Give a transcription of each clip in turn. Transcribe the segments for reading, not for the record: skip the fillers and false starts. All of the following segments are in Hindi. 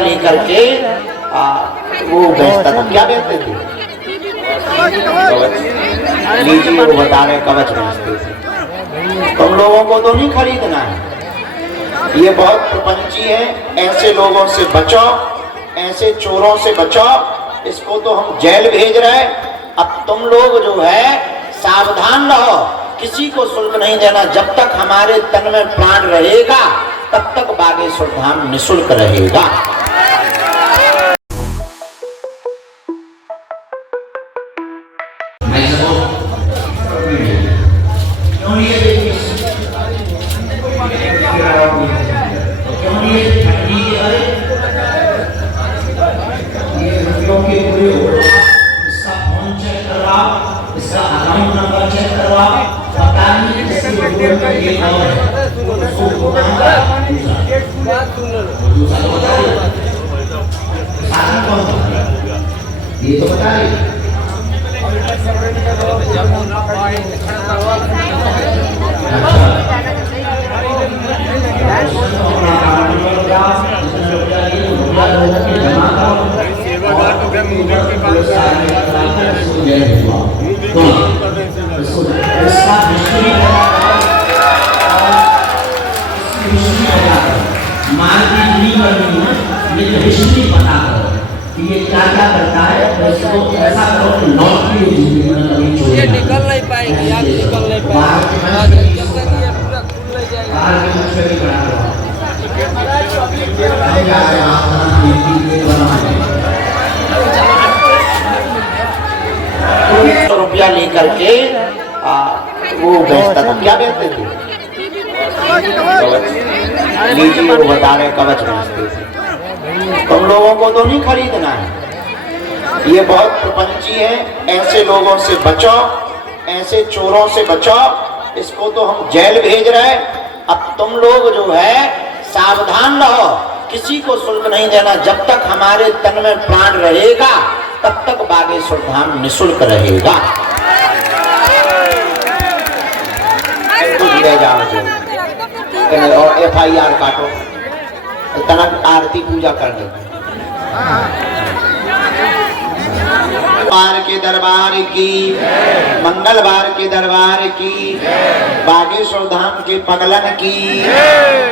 लेकर के वो बेचता था। क्या बेचते थे? लीजिए, वो बता रहे कवच बेचते थे। तुम लोगों को तो नहीं खरीदना है, ये बहुत प्रपंची है, ऐसे लोगों से बचो, ऐसे चोरों से बचो, इसको तो हम जेल भेज रहे हैं। अब तुम लोग जो है सावधान रहो, किसी को शुल्क नहीं देना। जब तक हमारे तन में प्राण रहेगा तब तक बागेश्वर धाम निःशुल्क रहेगा। ये तो बता रही हिस्ट्री बता दो ये क्या क्या करता है, इसको ऐसा करो कि नौकरी ये निकल नहीं पाएगी, आप निकल नहीं पाएंगे। रुपया लेकर के वो बेचता था। क्या बेचते थे? लीजिए, वो बता रहे कवच बेचते थे। तुम लोगों को तो नहीं खरीदना है, ये बहुत प्रपंची है, ऐसे लोगों से बचो, ऐसे चोरों से बचो, इसको तो हम जेल भेज रहे हैं। अब तुम लोग जो है सावधान रहो, किसी को शुल्क नहीं देना। जब तक हमारे तन में प्राण रहेगा तब तक बागेश्वर धाम निःशुल्क रहेगा। ले जाओ जो और FIR काटो, तनक आरती पूजा कर दो। बार के दरबार की, मंगलवार के दरबार की, बागेश्वर धाम के पगलन की,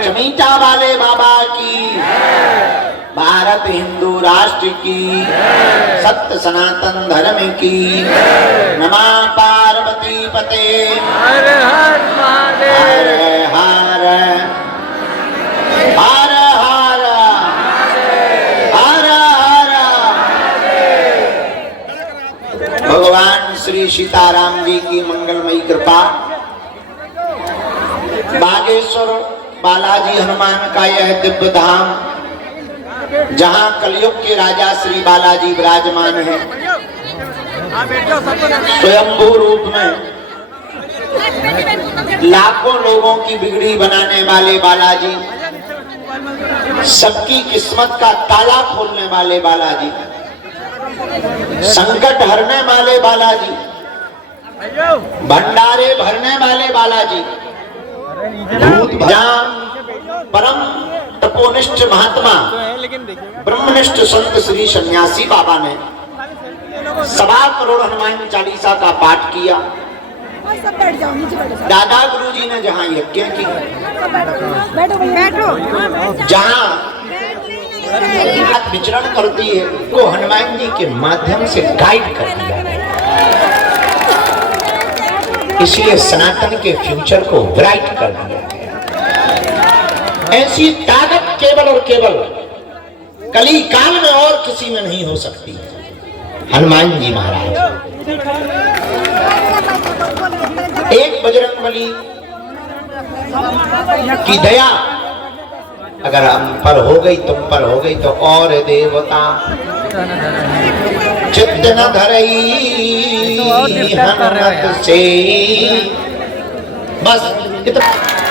चमीटा वाले बाबा की, भारत हिंदू राष्ट्र की, सत्य सनातन धर्म की। नमः पार्वती पते हर हर महादेव, हर हर भगवान श्री सीताराम जी की मंगलमयी कृपा, बागेश्वर बालाजी हनुमान का यह दिव्य धाम, जहां कलयुग के राजा श्री बालाजी विराजमान है, स्वयंभू रूप में लाखों लोगों की बिगड़ी बनाने वाले बालाजी, सबकी किस्मत का ताला खोलने वाले बालाजी, संकट हरने वाले बालाजी, भंडारे भरने वाले बालाजी, भूत परम तपोनिष्ठ महात्मा ब्रह्मनिष्ठ संत श्री सन्यासी बाबा ने 1.25 करोड़ हनुमान चालीसा का पाठ किया। दादा गुरुजी ने जहाँ यज्ञ की, जहाँ विचरण करती है को हनुमान जी के माध्यम से गाइड कर दिया, इसलिए सनातन के फ्यूचर को ब्राइट कर दिया। ऐसी ताकत केवल और केवल कली काल में और किसी में नहीं हो सकती, हनुमान जी महाराज। एक बजरंगबली की दया अगर हम पर हो गई, तुम पर हो गई, तो और देवता चित्त न धरई हनुमत से, बस इतना।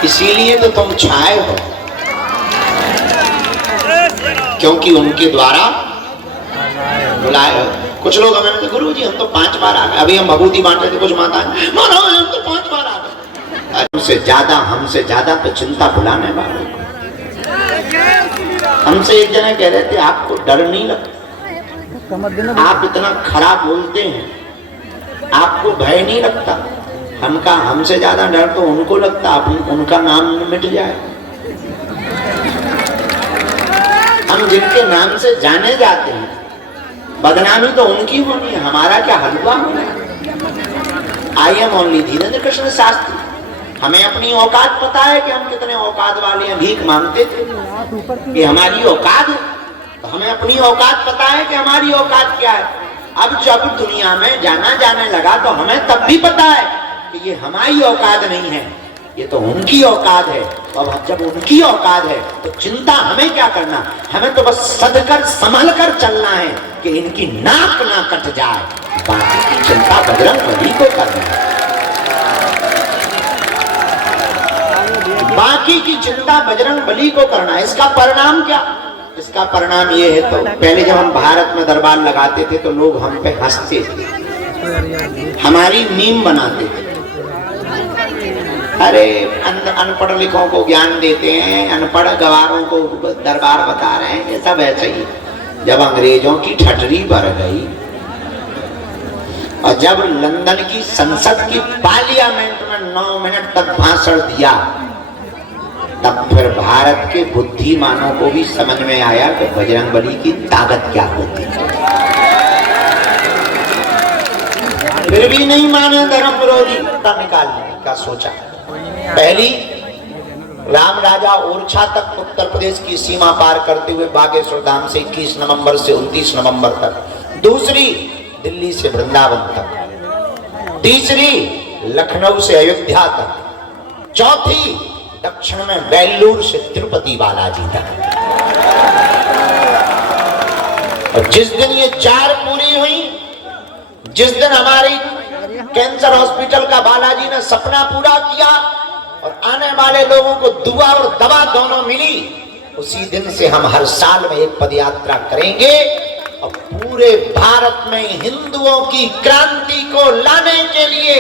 इसीलिए तो तुम छाए हो, क्योंकि उनके द्वारा बुलाए हो। कुछ लोग हमें कहते गुरु जी हम तो 5 बार आ गए, अभी हम भभूति बांट रहे थे, कुछ माताएं महाराज हम तो 5 बार आ गए। हमसे ज्यादा तो चिंता भुलाने वाले। हमसे एक जने कह रहे थे आपको डर नहीं लगता, आप इतना खराब बोलते हैं, आपको भय नहीं लगता? हम कहा हमसे ज्यादा डर तो उनको लगता, उनका नाम मिट जाए। हम जिनके नाम से जाने जाते हैं बदनामी तो उनकी होनी है, हमारा क्या हलवा होना है। I am only Dhirendra Krishna Shastri, हमें अपनी औकात पता है कि हम कितने औकात वाले हैं। भीख मांगते थे कि हमारी औकात है, तो हमें अपनी औकात पता है कि हमारी औकात क्या है। अब जब दुनिया में जाने लगा तो हमें तब भी पता है कि ये हमारी औकात नहीं है, ये तो उनकी औकात है। तो अब जब उनकी औकात है तो चिंता हमें क्या करना, हमें तो बस सदकर संभल कर चलना है कि इनकी नाक ना कट जाए, बाकी की चिंता बजरंगबली को करना है। बाकी की चिंता बजरंगबली को करना है। इसका परिणाम क्या? इसका परिणाम ये है, तो पहले जब हम भारत में दरबार लगाते थे तो लोग हम पे हंसते थे, हमारी मीम बनाते थे। अरे अनपढ़ लिखों को ज्ञान देते हैं, अनपढ़ गवारों को दरबार बता रहे हैं, ये सब ऐसे ही। जब अंग्रेजों की ठठरी बढ़ गई और जब लंदन की संसद की पार्लियामेंट में 9 मिनट तक भाषण दिया, तब फिर भारत के बुद्धिमानों को भी समझ में आया कि बजरंगबली की ताकत क्या होती है। फिर भी नहीं माने धर्म विरोधी, तब निकालने का सोचा। पहली, राम राजा ओरछा तक उत्तर प्रदेश की सीमा पार करते हुए बागेश्वर धाम से 21 नवंबर से 29 नवंबर तक। दूसरी, दिल्ली से वृंदावन तक। तीसरी, लखनऊ से अयोध्या तक। चौथी, दक्षिण में वेल्लूर से तिरुपति बालाजी तक। और जिस दिन ये 4 पूरी हुई, जिस दिन हमारी कैंसर हॉस्पिटल का बालाजी ने सपना पूरा किया और आने वाले लोगों को दुआ और दवा दोनों मिली, उसी दिन से हम हर साल में एक पदयात्रा करेंगे और पूरे भारत में हिंदुओं की क्रांति को लाने के लिए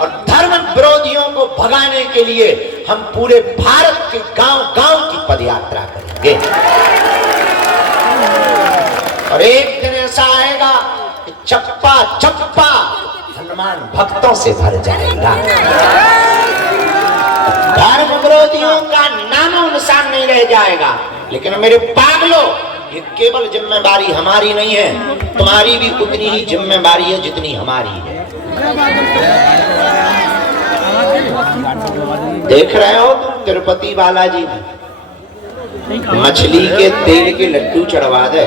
और धर्म विरोधियों को भगाने के लिए हम पूरे भारत के गांव-गांव की पदयात्रा करेंगे। और एक दिन ऐसा आएगा कि चप्पा चप्पा हनुमान भक्तों से भर जाएगा। धर्म विरोधियों का नामो निशान नहीं रह जाएगा। लेकिन मेरे पागलों, ये केवल जिम्मेदारी हमारी नहीं है, तुम्हारी भी उतनी ही जिम्मेदारी है जितनी हमारी है। देख रहे हो तुम, तिरुपति बालाजी में मछली के तेल के लड्डू चढ़वा दे।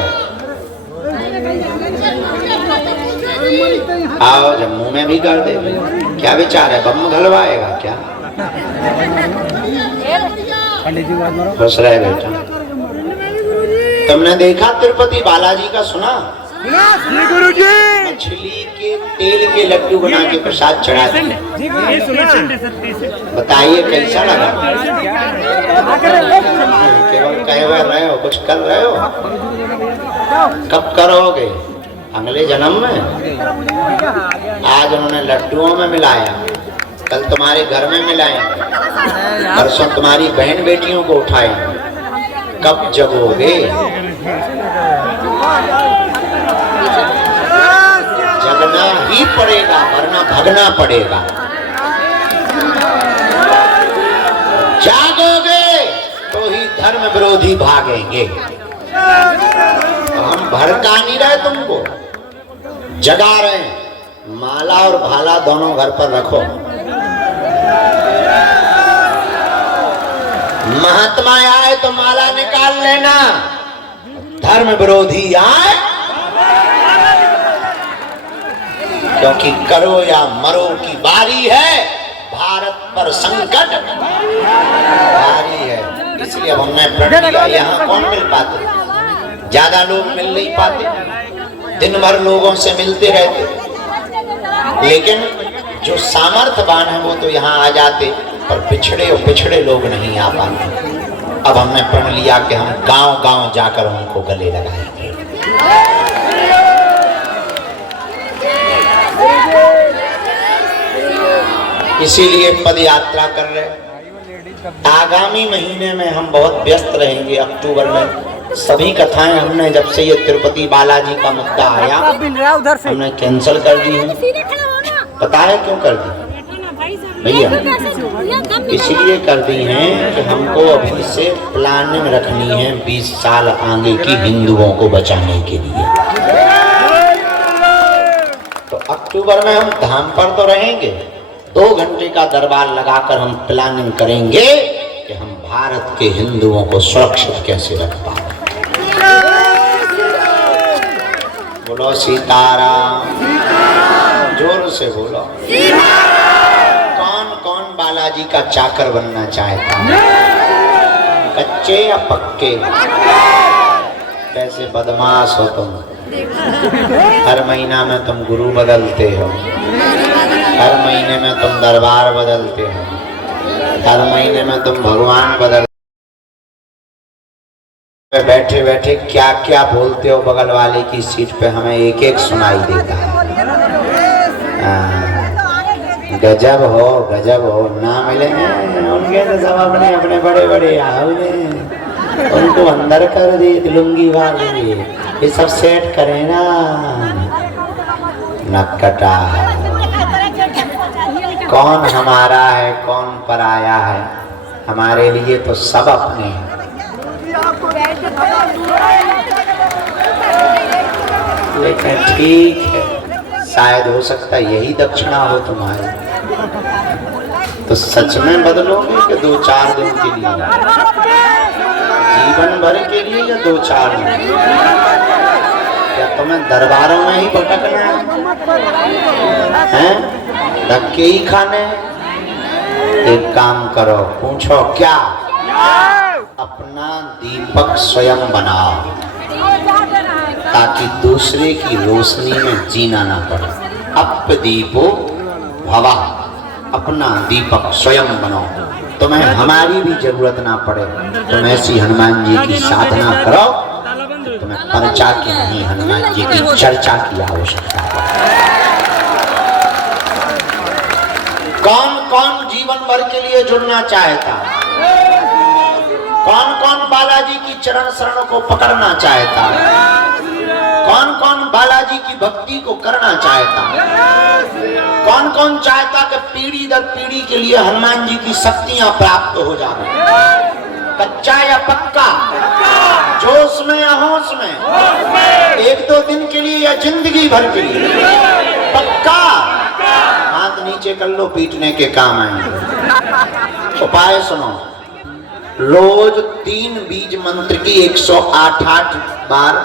आओ जम्मू में भी कर दे। क्या विचार है, बम घलवाएगा क्या? खुश रहे बेटा। तुमने देखा तिरुपति बालाजी का, सुना? गुरुजी, मछली के तेल के लड्डू बना के प्रसाद चढ़ा दिए। बताइए कैसा लगा? केवल कह रहे हो, कुछ कर रहे हो? कब करोगे? अगले जन्म में। आज उन्होंने लड्डुओं में मिलाया, कल तुम्हारे घर में मिलाए, परसों तुम्हारी बहन बेटियों को उठाए। कब जगोगे? जगना ही पड़ेगा, वरना भगना पड़ेगा। जागोगे तो ही धर्म विरोधी भागेंगे। हम भड़का नहीं रहे तुमको, जगा रहे हैं। माला और भाला दोनों घर पर रखो। महात्मा आए तो माला निकाल लेना, धर्म विरोधी आए, क्योंकि करो या मरो की बारी है। भारत पर संकट भारी है, इसलिए अब हमने प्रण लिया। यहाँ कौन मिल पाते? ज्यादा लोग मिल नहीं पाते, दिन भर लोगों से मिलते रहते। लेकिन जो सामर्थ्यवान है वो तो यहाँ आ जाते, पर पिछड़े लोग नहीं आ पाते। अब हमने प्रण लिया कि हम गांव-गांव जाकर उनको गले लगाएंगे। इसीलिए पद यात्रा कर रहे। आगामी महीने में हम बहुत व्यस्त रहेंगे। अक्टूबर में सभी कथाएं हमने जब से ये तिरुपति बालाजी का मुद्दा आया हमने कैंसिल कर दी है। पता है क्यों कर दी भैया? इसलिए कर दी हैं कि हमको अभी से प्लानिंग रखनी है 20 साल आगे की हिंदुओं को बचाने के लिए। तो अक्टूबर में हम धाम पर तो रहेंगे, 2 घंटे का दरबार लगाकर हम प्लानिंग करेंगे कि हम भारत के हिंदुओं को सुरक्षित कैसे रख पाए। बोलो सीताराम, जोर से बोलो। कौन कौन बालाजी का चाकर बनना चाहता है? कच्चे या पक्के? कैसे बदमाश हो तुम, हर महीना में तुम गुरु बदलते हो, हर महीने में तुम दरबार बदलते हो, हर महीने में तुम भगवान बदलते। बैठे बैठे क्या क्या बोलते हो बगल वाले की सीट पे, हमें एक एक सुनाई देता है। गजब हो ना मिलेंगे उनके तो सब अपने अपने बड़े बड़े आओगे, उनको अंदर कर दे लुंगी वाले, ये सब सेट करे ना नक्कटा। कौन हमारा है कौन पराया है, हमारे लिए तो सब अपने हैं। लेकिन ठीक है, शायद हो सकता है यही दक्षिणा हो तुम्हारी। तो सच में बदलोगे कि 2-4 दिन के लिए, जीवन भर के लिए या 2-4 दिन? क्या तुम्हें दरबारों में ही भटकना है? धक्के ही खाने? एक काम करो, पूछो क्या? अपना दीपक स्वयं बनाओ ताकि दूसरे की रोशनी में जीना ना पड़े। अप दीपो भवा, अपना दीपक स्वयं बनाओ, तुम्हें हमारी भी जरूरत ना पड़े। तुम ऐसी हनुमान जी की साधना करो, तुम्हें पर्चा की नहीं हनुमान जी की चर्चा की आवश्यकता है। कौन कौन जीवन भर के लिए जुड़ना चाहता? कौन कौन बालाजी की चरण शरण को पकड़ना चाहता? कौन कौन बालाजी की भक्ति को करना चाहता? कौन कौन चाहता कि पीढ़ी दर पीढ़ी के लिए हनुमान जी की शक्तियां प्राप्त हो जाए? कच्चा या पक्का? जोश में या होश में? 1-2 दिन के लिए या जिंदगी भर के लिए? पक्का? हाथ नीचे कर लो, पीटने के काम आएंगे। उपाय सुनो, रोज 3 बीज मंत्र की 108 बार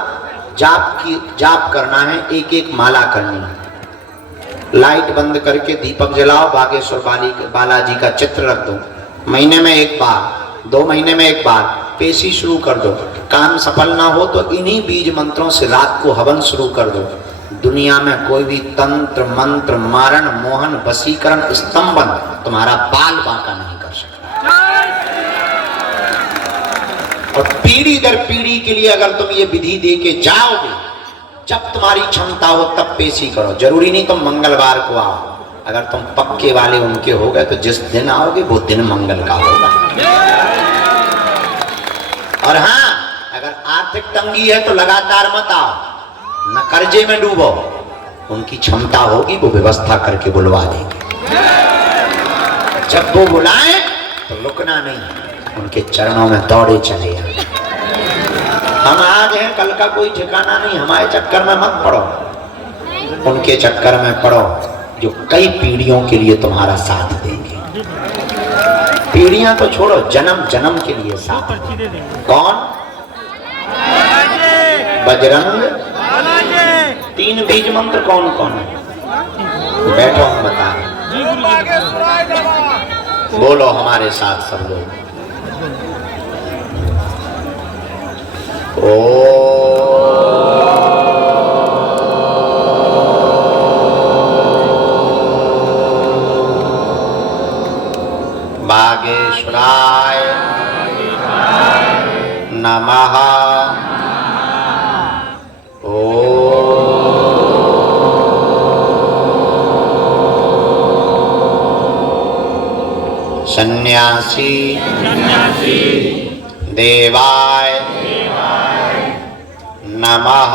जाप करना है, एक एक माला करनी है। लाइट बंद करके दीपक जलाओ, बागेश्वर बालाजी का चित्र रख दो। महीने में 1 बार, 2 महीने में 1 बार पेशी शुरू कर दो। काम सफल ना हो तो इन्हीं बीज मंत्रों से रात को हवन शुरू कर दो। दुनिया में कोई भी तंत्र मंत्र मारण मोहन वशीकरण स्तंभन तुम्हारा बाल बांका नहीं कर सकता। और पीढ़ी दर पीढ़ी के लिए अगर तुम ये विधि दे के जाओगे, जब तुम्हारी क्षमता हो तब पेशी करो। जरूरी नहीं तुम मंगलवार को आओ, अगर तुम पक्के वाले उनके हो गए तो जिस दिन आओगे वो दिन मंगल का होगा। और हाँ, अगर आर्थिक तंगी है तो लगातार मत आओ, न कर्जे में डूबो। उनकी क्षमता होगी वो व्यवस्था करके बुलवा देंगे। जब वो बुलाए तो रुकना नहीं, उनके चरणों में दौड़े चले आए। हम आज हैं, कल का कोई ठिकाना नहीं। हमारे चक्कर में मत पड़ो, उनके चक्कर में पड़ो जो कई पीढ़ियों के लिए तुम्हारा साथ देंगे। पीढ़ियां तो छोड़ो, जन्म जन्म के लिए साथ। कौन? बजरंग। 3 बीज मंत्र कौन कौन है? बैठो, हम बता रहे। बोलो हमारे साथ सब लोग। ओ बागेश्वराय नमः। ओ सन्यासी देवाय नमः।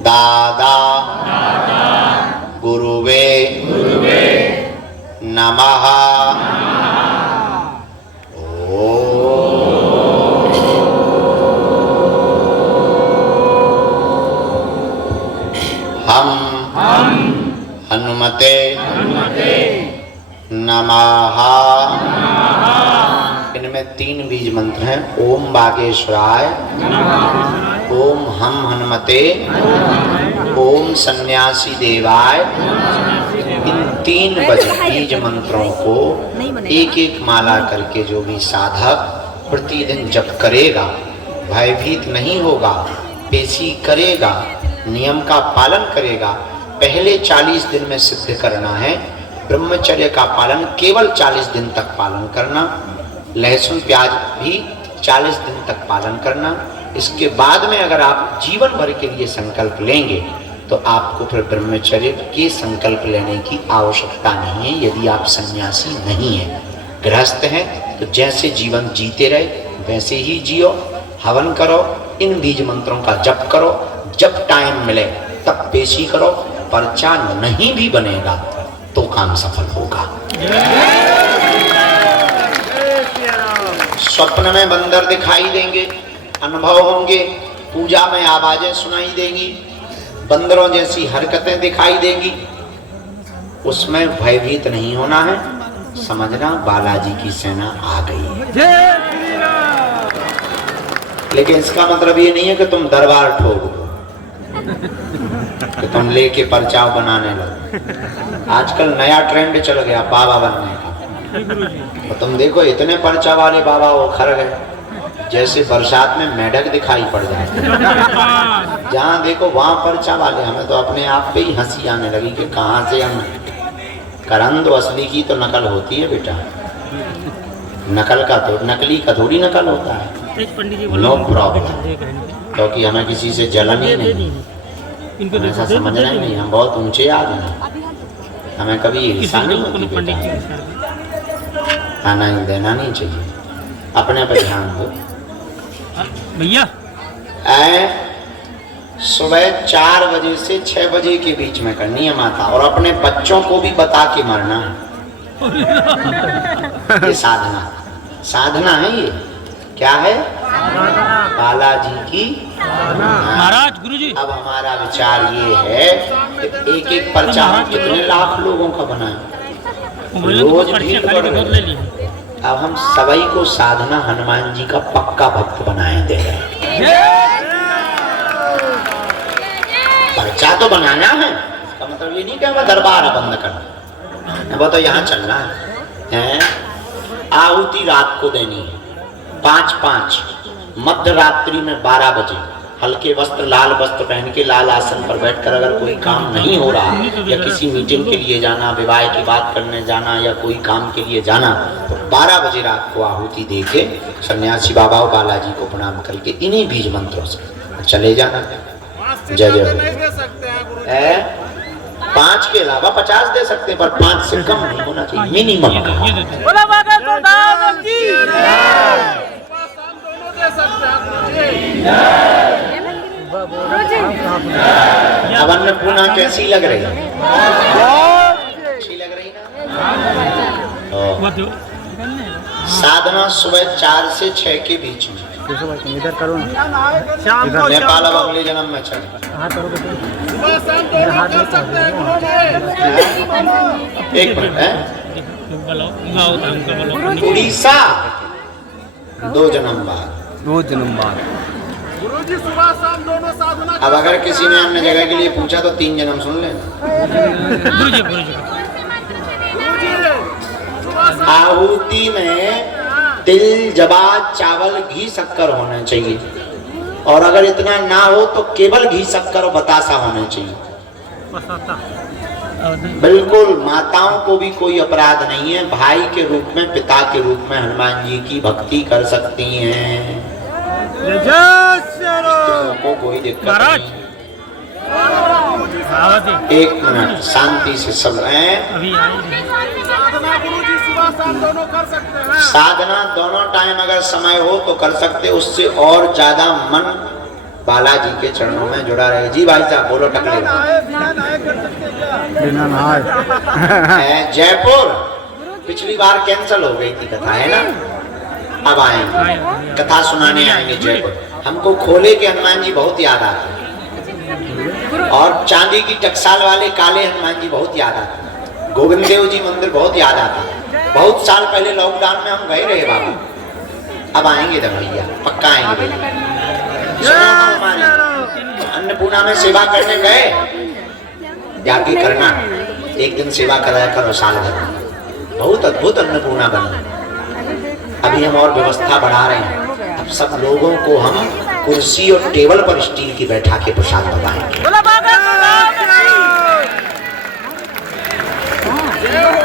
दादा गुरुवे नमः। हम हनुमते नमः। इनमें 3 बीज मंत्र हैं। ओम बागेश्वराय, ओम हम हनुमते, ओम सन्यासी देवाय। इन 3 बीज मंत्रों को एक एक माला करके जो भी साधक प्रतिदिन जप करेगा, भयभीत नहीं होगा, पेशी करेगा, नियम का पालन करेगा। पहले 40 दिन में सिद्ध करना है। ब्रह्मचर्य का पालन केवल 40 दिन तक पालन करना, लहसुन प्याज भी 40 दिन तक पालन करना। इसके बाद में अगर आप जीवन भर के लिए संकल्प लेंगे तो आपको फिर ब्रह्मचर्य के संकल्प लेने की आवश्यकता नहीं है। यदि आप सन्यासी नहीं हैं, गृहस्थ हैं, तो जैसे जीवन जीते रहे वैसे ही जियो। हवन करो, इन बीज मंत्रों का जप करो, जब टाइम मिले तब पेशी करो। पर्चा नहीं भी बनेगा तो काम सफल होगा। स्वप्न में बंदर दिखाई देंगे, अनुभव होंगे, पूजा में आवाजें सुनाई देंगी, बंदरों जैसी हरकतें दिखाई देंगी। उसमें भयभीत नहीं होना है, समझना बालाजी की सेना आ गई। लेकिन इसका मतलब ये नहीं है कि तुम दरबार ठोक दो, कि तुम लेके पर्चा बनाने लगो। आजकल नया ट्रेंड चल गया बाबा बनने का। तो तुम देखो इतने पर्चा वाले बाबा उखड़ गए, जैसे बरसात में मेढक दिखाई पड़ जाए। जहाँ देखो वहाँ पर्चा वाले। हमें तो अपने आप पे ही हंसी आने लगी कि कहाँ से हम करन दो। असली की तो नकल होती है बेटा, नकल का तो नकली का थोड़ी नकल होता है। नो प्रॉब्लम, क्योंकि हमें किसी से जलन ही नहीं, ऐसा समझना ही नहीं। हम बहुत ऊंचे आ गए, हमें कभी हिस्सा नहीं होती बेटा। खाना ही देना नहीं चाहिए, अपने पर ध्यान दो भैया। सुबह 4 बजे से 6 बजे के बीच में करनी है माता, और अपने बच्चों को भी बता के मरना है। ये साधना है। ये क्या है? बालाजी की महाराज गुरुजी। अब हमारा विचार ये है कि एक एक पर्चा कितने लाख लोगों का बनाए, रोज भीड़ बढ़ रही। अब हम सभी को साधना हनुमान जी का पक्का भक्त बनाए दे रहे हैं। पर्चा तो बनाना है, इसका मतलब ये नहीं कि हमें दरबार बंद करना, वो तो यहाँ चलना है। आहुति रात को देनी है 5-5, मध्य रात्रि में 12 बजे। हल्के वस्त्र, लाल वस्त्र पहन के लाल आसन पर बैठकर अगर कोई काम नहीं हो रहा या किसी मीटिंग के लिए जाना, विवाह की बात करने जाना या कोई काम के लिए जाना, तो 12 बजे रात को आहुति दे के सन्यासी बाबा और बालाजी को प्रणाम करके इन्हीं बीज मंत्रों से चले जाना। जय जय। 5 के अलावा 50 दे सकते हैं, पर 5 से कम नहीं होना चाहिए, मिनिमम। अब अन्नपूर्णा कैसी लग रही है? अच्छी लग रही ना? साधना सुबह 4 से 6 के बीच में। इधर करो ना, नेपाल अब अगले जन्म में चले। एक मिनट है। उड़ीसा 2 जन्म बाद। गुरुजी सुबह शाम दोनों साधना। अब अगर किसी ने अन्य जगह के लिए पूछा तो 3 जन्म सुन लेना। आहुति में तिल, जवा, चावल, घी, शक्कर होना चाहिए, और अगर इतना ना हो तो केवल घी, शक्कर और बतासा होना चाहिए। बिल्कुल माताओं को भी कोई अपराध नहीं है, भाई के रूप में, पिता के रूप में हनुमान जी की भक्ति कर सकती हैं। को कोई दिक्कत नहीं। एक मिनट शांति से सब हैं। साधना गुरुजी सुबह शाम दोनों कर सकते हैं। साधना दोनों टाइम अगर समय हो तो कर सकते, उससे और ज्यादा मन बालाजी के चरणों में जुड़ा रहे। जी भाई साहब बोलो टकले। जयपुर पिछली बार कैंसिल हो गई थी कथा, है ना? अब आएंगे, कथा सुनाने आएंगे जयपुर। हमको खोले के हनुमान जी बहुत याद आते हैं, और चांदी की टकसाल वाले काले हनुमान जी बहुत याद आते हैं। गोविंद देव जी मंदिर बहुत याद आता है। बहुत साल पहले लॉकडाउन में हम गए रहे बाबा। अब आएंगे तो भैया पक्का आएंगे। अन्नपूर्णा में सेवा करने गए, जाके करना, एक दिन सेवा कराया करो साल भर। बहुत अद्भुत अन्नपूर्णा बनी। अभी हम और व्यवस्था बढ़ा रहे हैं। अब सब लोगों को हम कुर्सी और टेबल पर स्टील की बैठा के प्रसाद बताएंगे।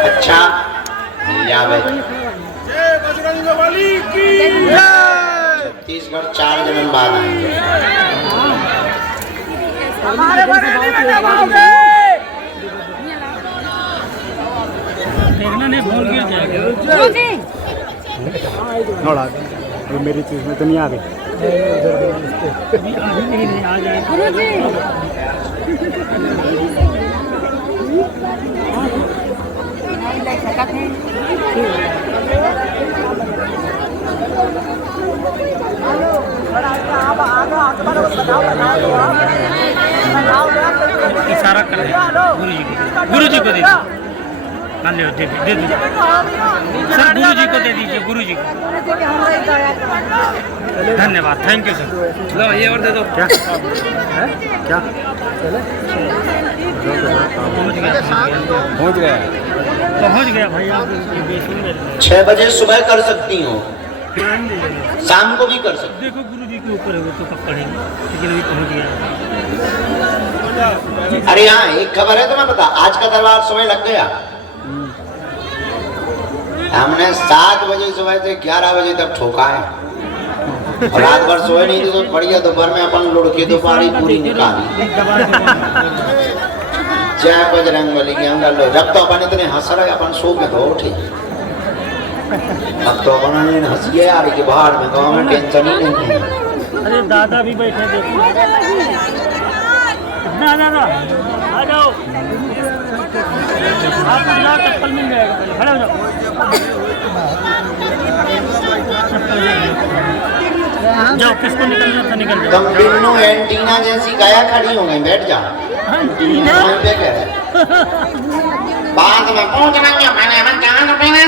अच्छा मिल जावे। छत्तीसगढ़ 4 जन्म बाद आएंगे। देखना नहीं भूल गया नोड़ा ये मेरी चीज में तो नहीं आ गई। इशारा कर रहे गुरु जी को दे दीजिए सर, गुरु जी को दे दीजिए, गुरु जी को। धन्यवाद, थैंक यू सर। लो ये और दे दो। क्या है क्या पहुंच गया भैया। 6 बजे सुबह कर सकती हो, शाम को भी कर सकती। देखो गुरु जी के ऊपर है वो तो कब पढ़ेंगे, लेकिन अभी पहुंच गया। अरे हाँ एक खबर है तुम्हें पता, आज का दरबार सुबह लग गया। हमने 7 बजे सुबह से 11 बजे तक ठोका है, और रात भर सोए नहीं थे तो बढ़िया दोपहर में अपन लुढ़के दोपहरी पूरी निकाली। जय बजरंग बली की हम लो। जब तो अपन इतने हंस रहे अपन सो में तो उठे। अब तो अपन हंसिए आ रही बाहर में, गाँव में टेंशन ही नहीं है। अरे दादा भी बैठे देखो। दादा आ जाओ, आपको ना चप्पल मिल जाएगा, पहले खड़े हो जाओ। जाओ, किसको निकलना था निकल जाओ। तुम बिन्नू एंटीना जैसी गाया खड़ी हो गई, बैठ जा। बाद में पहुंच रही है, मैंने हम कहाँ तो पहना है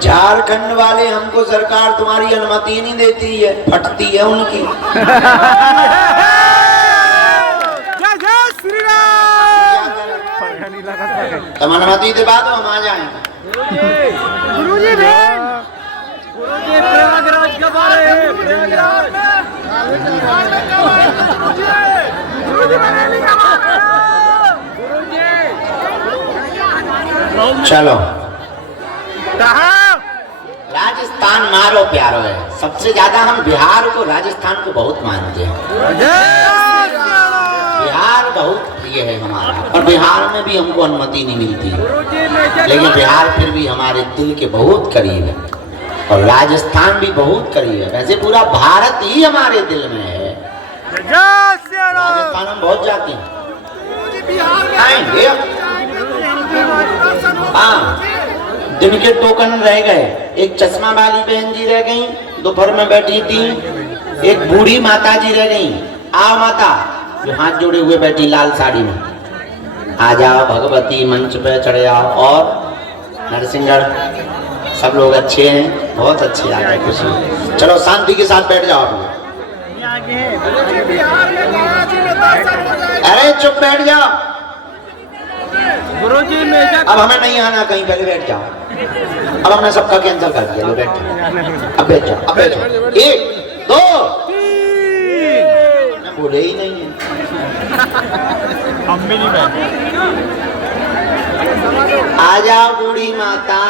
झारखंड वाले हमको सरकार तुम्हारी अनुमति नहीं देती है, फटती है उनकी। तुम अनुमति दे बाद हम आ जाएंगे। गुरुजी प्रयागराज कब आ रहे हैं? चलो राजस्थान मारो प्यारो है। सबसे ज्यादा हम बिहार को, राजस्थान को बहुत मानते हैं। बिहार बहुत प्रिय है हमारा, और बिहार में भी हमको अनुमति नहीं मिलती, लेकिन बिहार फिर भी हमारे दिल के बहुत करीब है, और राजस्थान भी बहुत करीब है। वैसे पूरा भारत ही हमारे दिल में है। राजस्थान हम बहुत जाते हैं, आएंगे। हाँ दिन के टोकन रह गए। एक चश्मा वाली बहन जी रह गई, दोपहर में बैठी थी। एक बूढ़ी माता जी रह गई। आओ माता, जो हाथ जोड़े हुए बैठी लाल साड़ी में, आ जाओ भगवती, मंच पे चढ़ जाओ। और नरसिंहगढ़ सब लोग अच्छे हैं, बहुत अच्छे आ गए, खुशी। चलो शांति के साथ बैठ जाओ। अरे चुप बैठ जाओ गुरुजी में अब हमें नहीं आना कहीं, पहले बैठ जाओ। अब हमने सबका कैंसिल कर दिया, लो बैठ जाओ। अब बैठ जाओ, अब बैठ जाओ। 1 2 3 बोले ही नहीं है। अम्मी नहीं बैठ आ जाओ बूढ़ी माता,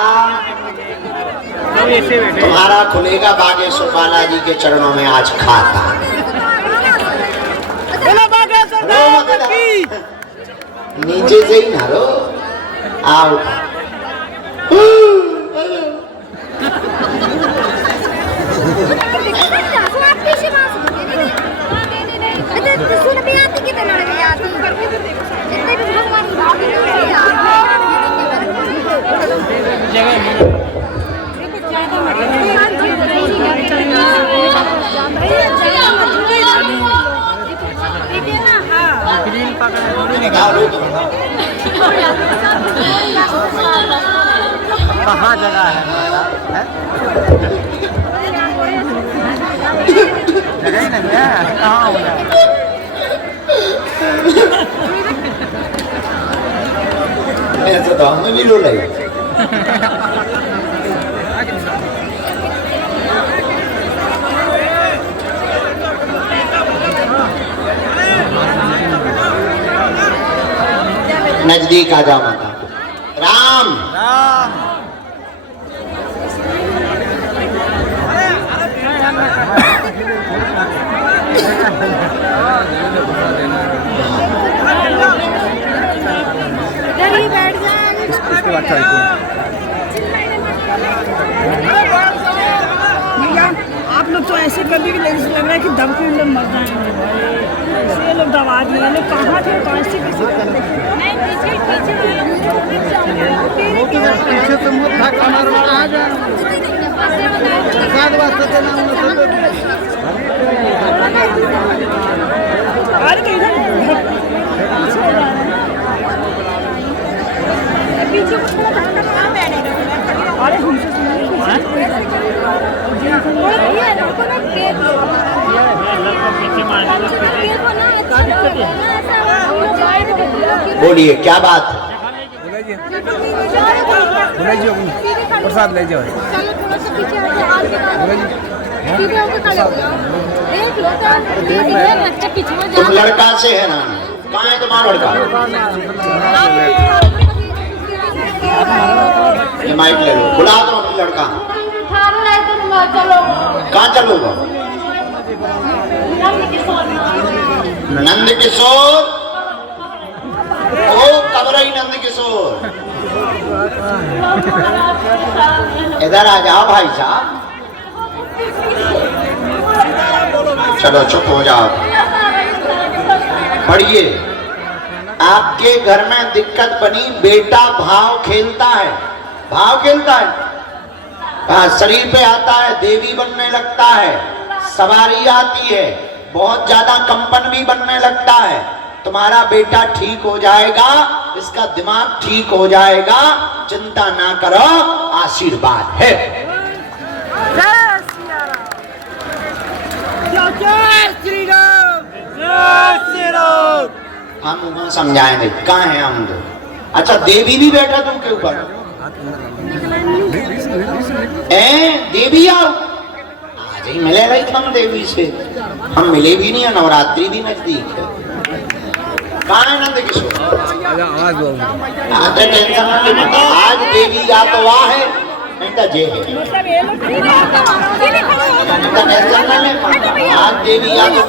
ऐसे बैठे तुम्हारा खुलेगा बागेश्वर बालाजी के चरणों में आज खाता। रो मत ना। नीचे से ही ना रो, आओ। कहाँ जगह है जगह ही नहीं है, कहाँ होगा? ऐसा तो हमें भी रो लगी। नजदीक आ जाओ माता। राम आप लोग तो ऐसे कर दिए कि लग रहा है कि दम के अंदर मर जाएंगे। ऐसे लोग दबा दिए, लोग कहाँ थे, कहाँ से कैसे कर रहे थे? पीछे से मुँह धक्का मारवा आ जा अरे तो इधर पीछे हो जा रहे हैं। पीछे को थोड़ा धक्का मार बैठेगा। अरे हमसे बोलिए क्या बात है? प्रसाद ले जाओ। तुम लड़का से है ना? कहाँ है तुम्हारा लड़का? ये माइक ले लो, बुला दो अपनी लड़का। कहाँ चलोगा? नंद किशोर, ओ कबरई नंद किशोर, इधर आ जाओ भाई साहब। चलो चुप हो जाओ, पढ़िए। आपके घर में दिक्कत बनी, बेटा भाव खेलता है, भाव खेलता है, शरीर पे आता है, देवी बनने लगता है, सवारी आती है, बहुत ज्यादा कंपन भी बनने लगता है। तुम्हारा बेटा ठीक हो जाएगा, इसका दिमाग ठीक हो जाएगा, चिंता ना करो, आशीर्वाद है। हम उन्हें समझाएंगे कहाँ है हम लोग। अच्छा देवी भी बैठा तुमके ऊपर, देवी आओ, आज ही मिले रही हम देवी से, हम मिले भी नहीं है, नवरात्रि भी नजदीक है। कहाँ है नंद किशोर? आज टेंशन ना ले, आज देवी या तो वाह है नहीं तो जे है, टेंशन ना ले। आज देवी या तो